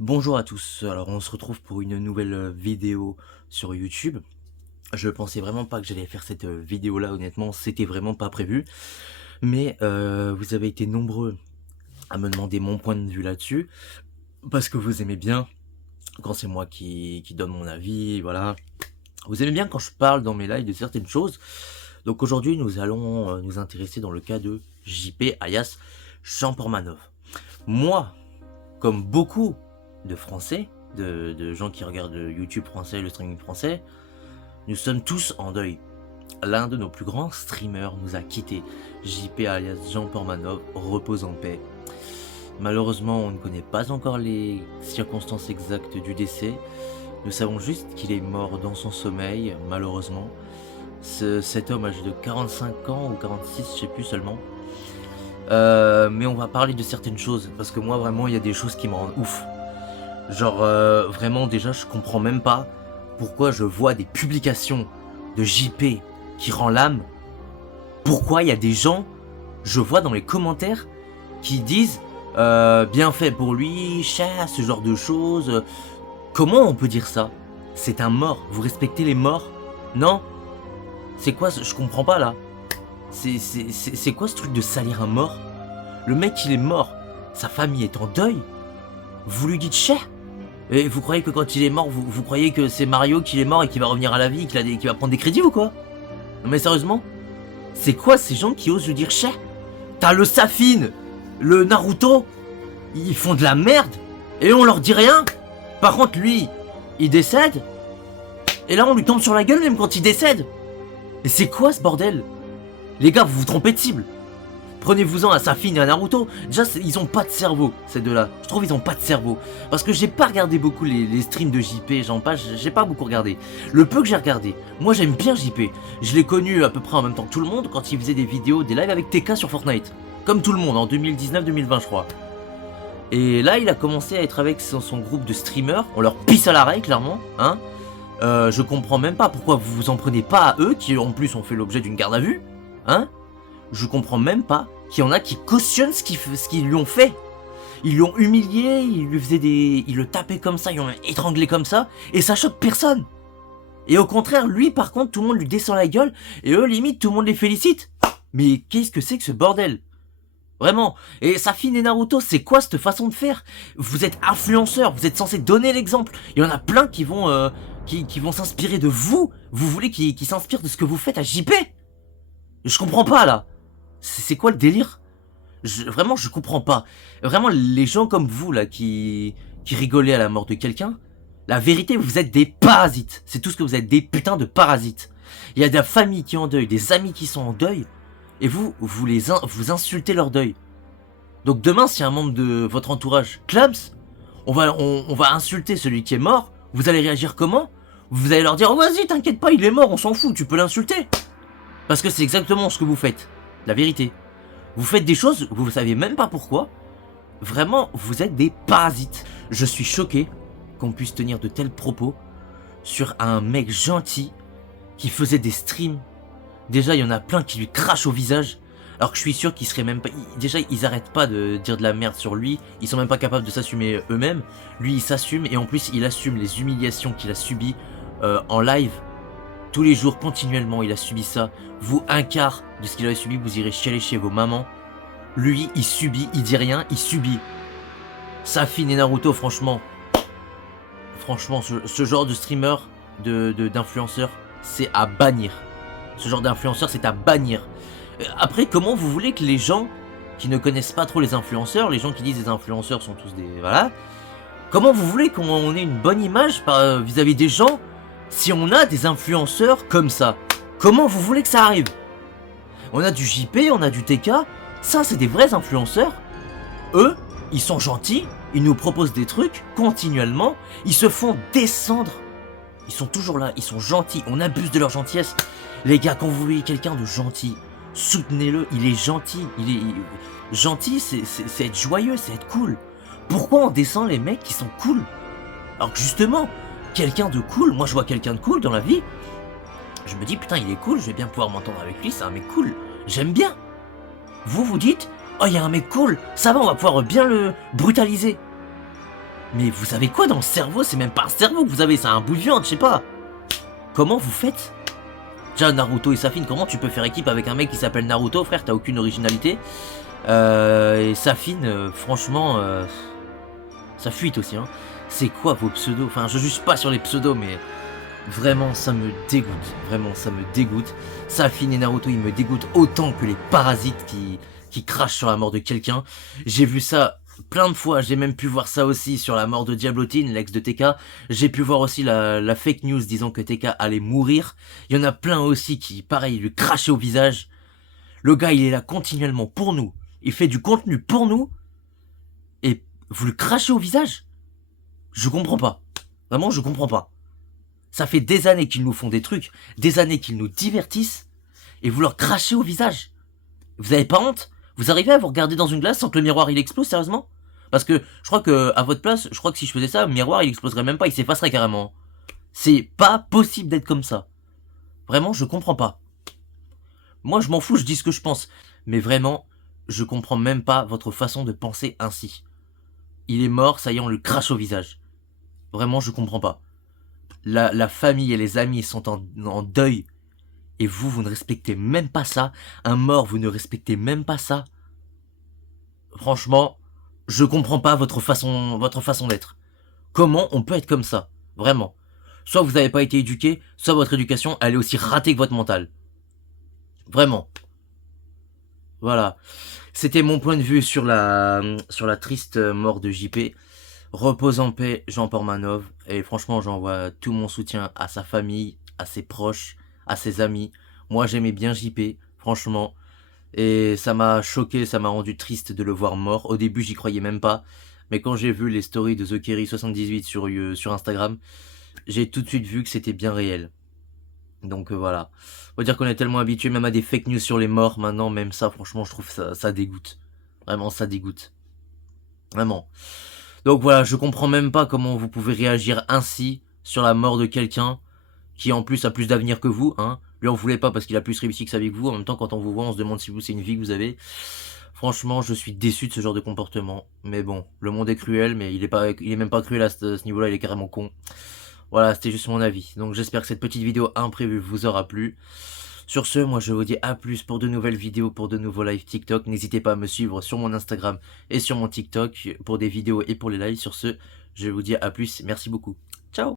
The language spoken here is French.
Bonjour à tous, alors on se retrouve pour une nouvelle vidéo sur YouTube. Je pensais vraiment pas que j'allais faire cette vidéo là, honnêtement, c'était vraiment pas prévu. Mais vous avez été nombreux à me demander mon point de vue là-dessus, parce que vous aimez bien quand c'est moi qui donne mon avis, voilà. Vous aimez bien quand je parle dans mes lives de certaines choses. Donc aujourd'hui nous allons nous intéresser dans le cas de JP alias Jean Portmanov. Moi, comme beaucoup de Français, de gens qui regardent le YouTube français, le streaming français, nous sommes tous en deuil. L'un de nos plus grands streamers nous a quittés. JP alias Jean Portmanov repose en paix. Malheureusement, on ne connaît pas encore les circonstances exactes du décès. Nous savons juste qu'il est mort dans son sommeil, malheureusement. Cet homme âgé de 45 ans ou 46, je sais plus seulement. Mais on va parler de certaines choses, parce que moi vraiment il y a des choses qui me rendent ouf. Genre vraiment déjà je comprends même pas pourquoi je vois des publications de JP qui rend l'âme. Pourquoi il y a des gens, je vois dans les commentaires, qui disent bien fait pour lui, cher, ce genre de choses. Comment on peut dire ça? C'est un mort, vous respectez les morts? Non? C'est quoi, je comprends pas là. C'est quoi ce truc de salir un mort? Le mec il est mort, sa famille est en deuil. Vous lui dites cher? Et vous croyez que quand il est mort, vous croyez que c'est Mario qui est mort et qui va revenir à la vie, et qui va prendre des crédits ou quoi? Non mais sérieusement? C'est quoi ces gens qui osent lui dire cher? T'as le Safin, le Naruto, ils font de la merde et on leur dit rien. Par contre lui, il décède et là on lui tombe sur la gueule même quand il décède. Et c'est quoi ce bordel? Les gars, vous vous trompez de cible. Prenez-vous-en à Safin et à Naruto. Déjà, ils ont pas de cerveau, ces deux-là. Je trouve ils ont pas de cerveau. Parce que j'ai pas regardé beaucoup les streams de JP, j'en passe, j'ai pas beaucoup regardé. Le peu que j'ai regardé, moi j'aime bien JP. Je l'ai connu à peu près en même temps que tout le monde quand il faisait des vidéos, des lives avec TK sur Fortnite. Comme tout le monde, en 2019-2020 je crois. Et là, il a commencé à être avec son groupe de streamers. On leur pisse à l'arrêt, clairement, hein. Je comprends même pas pourquoi vous vous en prenez pas à eux, qui en plus ont fait l'objet d'une garde à vue, hein. Je comprends même pas qu'il y en a qui cautionnent ce qu'ils lui ont fait. Ils l'ont humilié, ils lui faisaient ils le tapaient comme ça, ils l'ont étranglé comme ça, et ça choque personne. Et au contraire, lui par contre, tout le monde lui descend la gueule, et eux limite, tout le monde les félicite. Mais qu'est-ce que c'est que ce bordel? Vraiment. Et Safin et Naruto, c'est quoi cette façon de faire? Vous êtes influenceurs, vous êtes censés donner l'exemple. Il y en a plein qui vont s'inspirer de vous. Vous voulez qu'ils s'inspirent de ce que vous faites à JP? Je comprends pas là. C'est quoi le délire? Vraiment, je comprends pas. Vraiment, les gens comme vous, là, qui rigolez à la mort de quelqu'un, la vérité, vous êtes des parasites. C'est tout ce que vous êtes, des putains de parasites. Il y a des familles qui sont en deuil, des amis qui sont en deuil, et vous insultez leur deuil. Donc demain, si un membre de votre entourage clams, on va insulter celui qui est mort, vous allez réagir comment? Vous allez leur dire, oh, vas-y, t'inquiète pas, il est mort, on s'en fout, tu peux l'insulter. Parce que c'est exactement ce que vous faites. La vérité. Vous faites des choses, vous ne savez même pas pourquoi. Vraiment, vous êtes des parasites. Je suis choqué qu'on puisse tenir de tels propos sur un mec gentil qui faisait des streams. Déjà, il y en a plein qui lui crachent au visage. Alors que je suis sûr qu'ils seraient même pas... Déjà, ils arrêtent pas de dire de la merde sur lui. Ils sont même pas capables de s'assumer eux-mêmes. Lui, il s'assume et en plus, il assume les humiliations qu'il a subies en live. Tous les jours, continuellement, il a subi ça. Vous, un quart de ce qu'il avait subi, vous irez chialer chez vos mamans. Lui, il subit, il dit rien, il subit. Safin et Naruto, franchement. Franchement, ce genre de streamer, d'influenceur, c'est à bannir. Ce genre d'influenceur, c'est à bannir. Après, comment vous voulez que les gens qui ne connaissent pas trop les influenceurs, les gens qui disent les influenceurs sont tous des... Voilà. Comment vous voulez qu'on ait une bonne image vis-à-vis des gens si on a des influenceurs comme ça? Comment vous voulez que ça arrive? On a du JP, on a du TK, ça c'est des vrais influenceurs. Eux, ils sont gentils, ils nous proposent des trucs continuellement, ils se font descendre. Ils sont toujours là, ils sont gentils, on abuse de leur gentillesse. Les gars, quand vous voyez quelqu'un de gentil, soutenez-le, il est gentil. Gentil, c'est être joyeux, c'est être cool. Pourquoi on descend les mecs qui sont cool? Alors que justement, quelqu'un de cool, moi je vois quelqu'un de cool dans la vie, je me dis putain il est cool, je vais bien pouvoir m'entendre avec lui, c'est un mec cool, j'aime bien. Vous dites, oh il y a un mec cool, ça va, on va pouvoir bien le brutaliser. Mais vous avez quoi dans le cerveau? C'est même pas un cerveau que vous avez, c'est un bout de viande, je sais pas. Comment vous faites? Déjà, Naruto et Safine, comment tu peux faire équipe avec un mec qui s'appelle Naruto, frère? T'as aucune originalité. Et Safine, franchement, ça fuite aussi, hein. C'est quoi vos pseudos? Enfin, je juge pas sur les pseudos, mais vraiment, ça me dégoûte. Vraiment, ça me dégoûte. Safine et Naruto, ils me dégoûtent autant que les parasites qui crachent sur la mort de quelqu'un. J'ai vu ça plein de fois. J'ai même pu voir ça aussi sur la mort de Diablotine, l'ex de TK. J'ai pu voir aussi la fake news disant que TK allait mourir. Il y en a plein aussi qui, pareil, lui crachaient au visage. Le gars, il est là continuellement pour nous. Il fait du contenu pour nous. Et vous le crachez au visage? Je comprends pas. Vraiment, je comprends pas. Ça fait des années qu'ils nous font des trucs, des années qu'ils nous divertissent, et vous leur crachez au visage. Vous avez pas honte? Vous arrivez à vous regarder dans une glace sans que le miroir il explose, sérieusement? Parce que je crois que à votre place, je crois que si je faisais ça, le miroir il exploserait même pas, il s'effacerait carrément. C'est pas possible d'être comme ça. Vraiment, je comprends pas. Moi, je m'en fous, je dis ce que je pense. Mais vraiment, je comprends même pas votre façon de penser ainsi. Il est mort, ça y est, on le crache au visage. Vraiment, je comprends pas. La famille et les amis sont en deuil. Et vous, vous ne respectez même pas ça. Un mort, vous ne respectez même pas ça. Franchement, je comprends pas votre façon d'être. Comment on peut être comme ça? Vraiment. Soit vous n'avez pas été éduqué, soit votre éducation, elle est aussi ratée que votre mental. Vraiment. Voilà. C'était mon point de vue sur la triste mort de JP. Repose en paix, Jean Portmanov. Et franchement, j'envoie tout mon soutien à sa famille, à ses proches, à ses amis. Moi, j'aimais bien JP, franchement. Et ça m'a choqué, ça m'a rendu triste de le voir mort. Au début, j'y croyais même pas. Mais quand j'ai vu les stories de TheKerry78 sur Instagram, j'ai tout de suite vu que c'était bien réel. Donc voilà. Faut dire qu'on est tellement habitué même à des fake news sur les morts. Maintenant, même ça, franchement, je trouve ça dégoûte. Vraiment, ça dégoûte. Vraiment. Donc voilà, je comprends même pas comment vous pouvez réagir ainsi sur la mort de quelqu'un qui en plus a plus d'avenir que vous, hein. Lui on voulait pas parce qu'il a plus réussi que sa vie que vous. En même temps, quand on vous voit, on se demande si vous c'est une vie que vous avez. Franchement, je suis déçu de ce genre de comportement. Mais bon, le monde est cruel, mais il est même pas cruel à ce niveau-là, il est carrément con. Voilà, c'était juste mon avis. Donc j'espère que cette petite vidéo imprévue vous aura plu. Sur ce, moi je vous dis à plus pour de nouvelles vidéos, pour de nouveaux lives TikTok. N'hésitez pas à me suivre sur mon Instagram et sur mon TikTok pour des vidéos et pour les lives. Sur ce, je vous dis à plus. Merci beaucoup. Ciao.